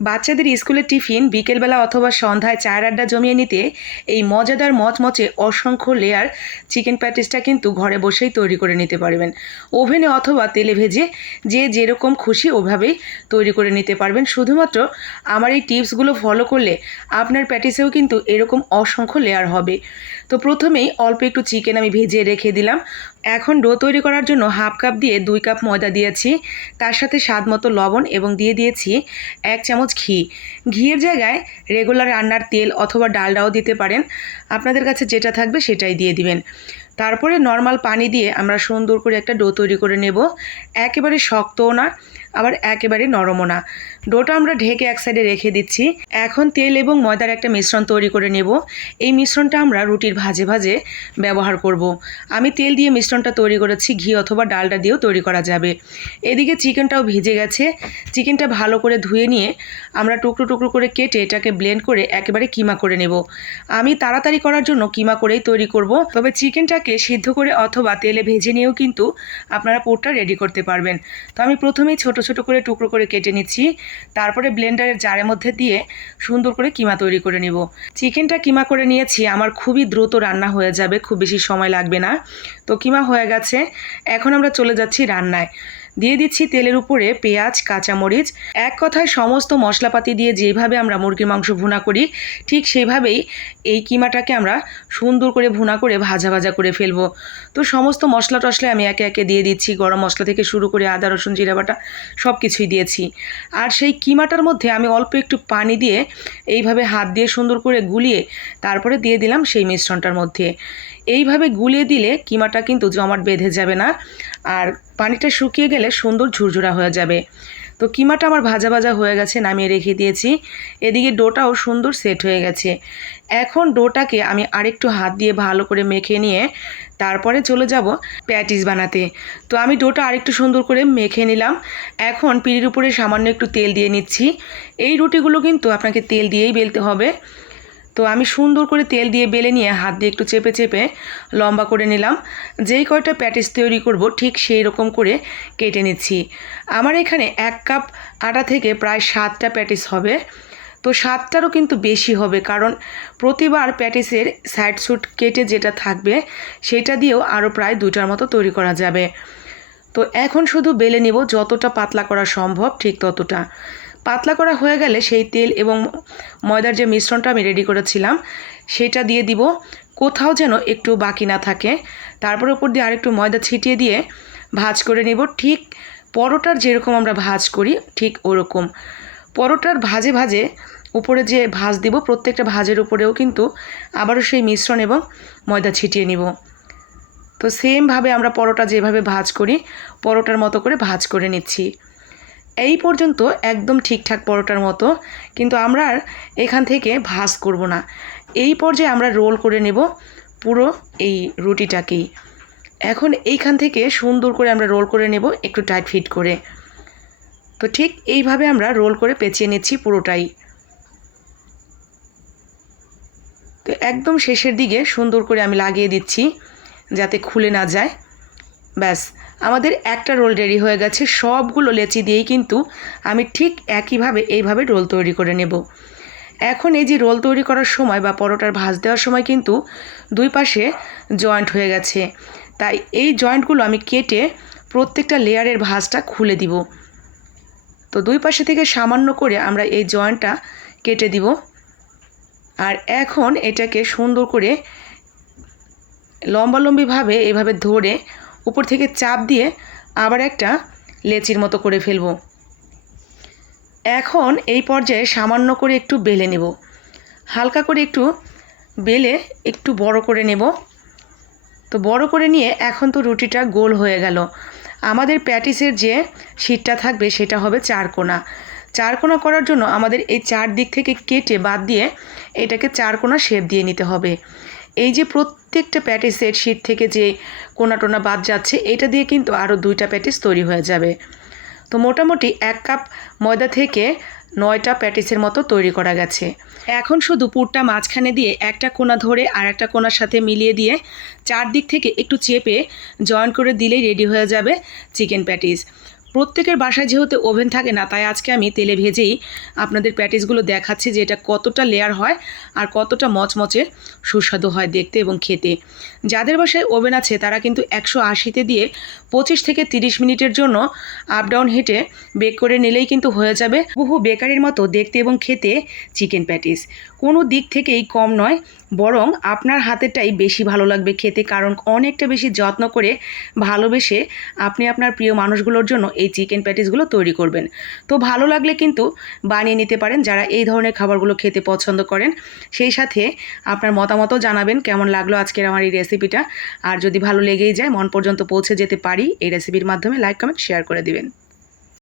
বাচ্চাদের স্কুলের টিফিন বিকেলবেলা অথবা সন্ধ্যায় চায়ের আড্ডা জমিয়ে নিতে এই মজাদার মচমচে অসংখ্য লেয়ার চিকেন প্যাটিসটা কিন্তু ঘরে বসেই তৈরি করে নিতে পারবেন। ওভেনে অথবা তেলে ভেজে যে যেরকম খুশি ওভাবেই তৈরি করে নিতে পারবেন। শুধুমাত্র আমার এই টিপসগুলো ফলো করলে আপনার প্যাটিসেও কিন্তু এরকম অসংখ্য লেয়ার হবে। তো প্রথমেই অল্প একটু চিকেন আমি ভেজে রেখে দিলাম। এখন ডো তৈরি করার জন্য হাফ কাপ দিয়ে দুই কাপ ময়দা দিয়েছি। তার সাথে স্বাদ মতো লবণ এবং দিয়ে দিয়েছি এক চামচ ঘি। ঘিয়ের জায়গায় রেগুলার রান্নার তেল অথবা ডালডাও দিতে পারেন। আপনাদের কাছে যেটা থাকবে সেটাই দিয়ে দিবেন। তারপরে নর্মাল পানি দিয়ে আমরা সুন্দর করে একটা ডো তৈরি করে নেব। একেবারে শক্তও না আবার একেবারে নরমও না। ডোটা আমরা ঢেকে এক সাইডে রেখে দিচ্ছি। এখন তেল এবং ময়দার একটা মিশ্রণ তৈরি করে নেব। এই মিশ্রণটা আমরা রুটির ভাজে ভাজে ব্যবহার করব। আমি তেল দিয়ে মিশ্রণটা তৈরি করেছি, ঘি অথবা ডালটা দিয়েও তৈরি করা যাবে। এদিকে চিকেনটাও ভিজে গেছে। চিকেনটা ভালো করে ধুয়ে নিয়ে আমরা টুকরো টুকরো করে কেটে এটাকে ব্লেন্ড করে একেবারে কিমা করে নেব। আমি তাড়াতাড়ি করার জন্য কিমা করেই তৈরি করব। তবে চিকেনটাকে সিদ্ধ করে অথবা তেলে ভেজে নিয়েও কিন্তু আপনারা পোরটা রেডি করতে পারবেন। তো আমি প্রথমেই ছোট ছোট করে টুকরো করে কেটে নিচ্ছি। তারপরে ব্লেন্ডারের জারের মধ্যে দিয়ে সুন্দর করে কিমা তৈরি করে নিব। চিকেনটা কিমা করে নিয়েছি, আমার খুবই দ্রুত রান্না হয়ে যাবে, খুব বেশি সময় লাগবে না। তো কিমা হয়ে গেছে, এখন আমরা চলে যাচ্ছি রান্নায়। দিয়ে দিচ্ছি তেলের উপরে পেঁয়াজ, কাঁচামরিচ। এক কথায় সমস্ত মশলাপাতি দিয়ে যেভাবে আমরা মুরগির মাংস ভুনা করি, ঠিক সেইভাবেই এই কিমাটাকে আমরা সুন্দর করে ভুনা করে ভাজা ভাজা করে ফেলব। তো সমস্ত মশলা টশলা আমি একে একে দিয়ে দিচ্ছি, গরম মশলা থেকে শুরু করে আদা, রসুন, জিরা বাটা সব কিছুই দিয়েছি। আর সেই কিমাটার মধ্যে আমি অল্প একটু পানি দিয়ে এইভাবে হাত দিয়ে সুন্দর করে গুলিয়ে তারপরে দিয়ে দিলাম সেই মিশ্রণটার মধ্যে। এইভাবে গুলিয়ে দিলে কিমাটা কিন্তু জমাট বেঁধে যাবে না। আর পানিটা শুকিয়ে গেলে সুন্দর ঝুরঝুরা হয়ে যাবে। তো কিমাটা আমার ভাজা ভাজা হয়ে গেছে, নামিয়ে রেখে দিয়েছি। এদিকে ডোটাও সুন্দর সেট হয়ে গেছে। এখন ডোটাকে আমি আরেকটু হাত দিয়ে ভালো করে মেখে নিয়ে তারপরে চলে যাব প্যাটিস বানাতে। তো আমি ডোটা আরেকটু সুন্দর করে মেখে নিলাম। এখন পিড়ির উপরে সামান্য একটু তেল দিয়ে নিচ্ছি। এই রুটিগুলো কিন্তু আপনাকে তেল দিয়েই বেলতে হবে। তো আমি সুন্দর করে তেল দিয়ে বেলে নিয়ে হাত দিয়ে একটু চেপে চেপে লম্বা করে নিলাম। যেই কয়টা প্যাটিস তৈরি করব ঠিক সেই রকম করে কেটে নিচ্ছি। আমার এখানে এক কাপ আটা থেকে প্রায় সাতটা প্যাটিস হবে। তো সাতটারও কিন্তু বেশি হবে কারণ প্রতিবার প্যাটিসের সাইড সুট কেটে যেটা থাকবে সেটা দিয়েও আরও প্রায় দুটার মতো তৈরি করা যাবে। তো এখন শুধু বেলে নিব, যতটা পাতলা করা সম্ভব ঠিক ততটা। পাতলা করা হয়ে গেলে সেই তেল এবং ময়দার যে মিশ্রণটা আমি রেডি করেছিলাম, সেটা দিয়ে দিব। কোথাও যেন একটু বাকি না থাকে। তারপর উপর দিয়ে আরেকটু ময়দা ছিটিয়ে দিয়ে ভাজ করে নেব। ঠিক পরোটার যেরকম আমরা ভাজ করি, ঠিক ওরকম। পরোটার ভাজে ভাজে উপরে যে ভাজ দিব, প্রত্যেকটা ভাজের উপরেও কিন্তু আবারও সেই মিশ্রণ এবং ময়দা ছিটিয়ে নিব। তো সেমভাবে আমরা পরোটা যেভাবে ভাজ করি, পরোটার মতো করে ভাজ করে নিচ্ছি। এই পর্যন্ত একদম ঠিকঠাক পরোটার মতো, কিন্তু আমরা আর এখান থেকে ভাজ করব না। এই পর্যায়ে আমরা রোল করে নেব পুরো এই রুটিটাকেই। এখন এইখান থেকে সুন্দর করে আমরা রোল করে নেব একটু টাইট ফিট করে। তো ঠিক এইভাবে আমরা রোল করে পেঁচিয়ে নিচ্ছি পুরোটাই। তো একদম শেষের দিকে সুন্দর করে আমি লাগিয়ে দিচ্ছি যাতে খুলে না যায়। ব্যাস আমাদের একটা রোল রেডি হয়ে গেছে। সবগুলো লেচি দিয়েই কিন্তু আমি ঠিক একইভাবে এইভাবে রোল তৈরি করে নেব। এখন এই যে রোল তৈরি করার সময় বা পরোটার ভাজ দেওয়ার সময় কিন্তু দুই পাশে জয়েন্ট হয়ে গেছে। তাই এই জয়েন্টগুলো আমি কেটে প্রত্যেকটা লেয়ারের ভাঁজটা খুলে দিব। তো দুই পাশে থেকে সামান্য করে আমরা এই জয়েন্টটা কেটে দিব। আর এখন এটাকে সুন্দর করে লম্বালম্বিভাবে এভাবে ধরে উপর থেকে চাপ দিয়ে আবার একটা লেচির মতো করে ফেলব। এখন এই পর্যায়ে সামান্য করে একটু বেলে নেব। হালকা করে একটু বেলে একটু বড় করে নেব। তো বড় করে নিয়ে এখন তো রুটিটা গোল হয়ে গেল। আমাদের প্যাটিসের যে শীটটা থাকবে সেটা হবে চারকোনা। চারকোনা করার জন্য আমাদের এই চার দিক থেকে কেটে বাদ দিয়ে এটাকে চারকোনা শেপ দিয়ে নিতে হবে। এই যে প্রত্যেকটা প্যাটিসের শীত থেকে যে কোনা টোনা বাদ যাচ্ছে, এটা দিয়ে কিন্তু আরও দুইটা প্যাটিস তৈরি হয়ে যাবে। তো মোটামুটি এক কাপ ময়দা থেকে নয়টা প্যাটিসের মতো তৈরি করা গেছে। এখন শুধু পুরটা মাঝখানে দিয়ে একটা কোনা ধরে আর একটা কোনার সাথে মিলিয়ে দিয়ে চারদিক থেকে একটু চেপে জয়েন করে দিলেই রেডি হয়ে যাবে চিকেন প্যাটিস প্রত্যেকের বাসায় যেহেতু ওভেন থাকে না, তাই আজকে আমি তেলে ভেজেই আপনাদের প্যাটিসগুলো দেখাচ্ছি যে এটা কতটা লেয়ার হয় আর কতটা মচমচে সুস্বাদু হয় দেখতে এবং খেতে। যাদের বাসায় ওভেন আছে, তারা কিন্তু একশো আশিতে দিয়ে পঁচিশ থেকে তিরিশ মিনিটের জন্য আপ ডাউন হেঁটে বেক করে নিলেই কিন্তু হয়ে যাবে বহু বেকারির মতো দেখতে এবং খেতে চিকেন প্যাটিস কোনো দিক থেকেই কম নয়, বরং আপনার হাতেরটাই বেশি ভালো লাগবে খেতে, কারণ অনেকটা বেশি যত্ন করে ভালোবেসে আপনি আপনার প্রিয় মানুষগুলোর জন্য এই চিকেন প্যাটিসগুলো তৈরি করবেন। তো ভালো লাগলে কিন্তু বানিয়ে নিতে পারেন যারা এই ধরনের খাবারগুলো খেতে পছন্দ করেন। সেই সাথে আপনার মতামতও জানাবেন কেমন লাগল আজকের আমার এই রেসিপিটা আর যদি ভালো লেগেই যায়, মন পর্যন্ত পৌঁছে যেতে পারি এই রেসিপির মাধ্যমে লাইক কমেন্ট শেয়ার করে দিবেন।